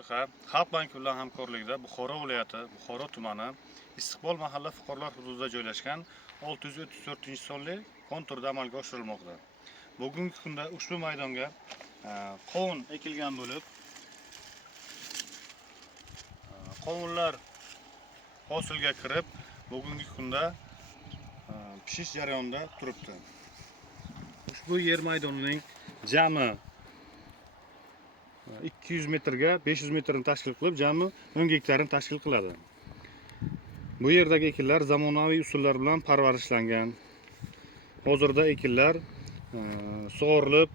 Loyiha Xalq banki bilan hamkorligida Buxoro viloyati, Buxoro tumani, Istiqbol mahalla fuqarolar hududida joylashgan 634-sonli konturda amalga oshirilmoqda. Bugungi kunda ushbu maydonga qovun ekilgan bo'lib, qovunlar hosilga kirib, bugungi kunda pishish jarayonida turibdi. Ushbu yer maydonining jami 200 metrga 500 metrni tashkil qilib, jami 10 gektarni tashkil qiladi. Bu yerdagi ekinlar zamonaviy usullar bilan parvarishlangan. Hozirda ekinlar sug'orilib,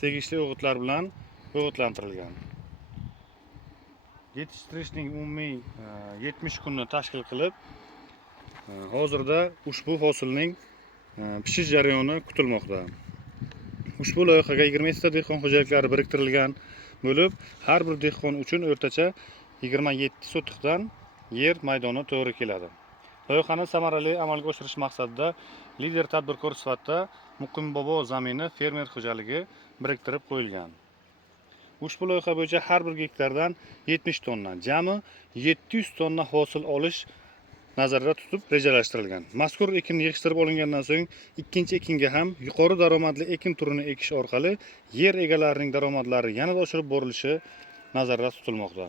tegishli o'g'itlar bilan o'g'itlantirilgan. Yetishtirishning umumiy 70 kunni tashkil qilib, hozirda ushbu hosilning pishish jarayoni kutilmoqda. Ushbu loyihaga 20 ta dehqon xo'jaliklari biriktirilgan bo'lib, har bir dehqon uchun o'rtacha 27 sotiqdan yer maydoni to'g'ri keladi. Loyihani samarali amalga oshirish maqsadida lider tadbirkor sifatida Muqimbobo zamini fermer xo'jaligi biriktirib qo'yilgan. Ushbu loyiha bo'yicha har bir gektardan 70 tonna, jami 700 tonna hosil olish nazarda tutib rejalashtirilgan. Mazkur ekin yig'ishtirib olingandan so'ng ikkinchi ekinga ham yuqori daromadli ekin turini ekish orqali yer egalarining daromadlari yanada oshirib borilishi nazarda tutilmoqda.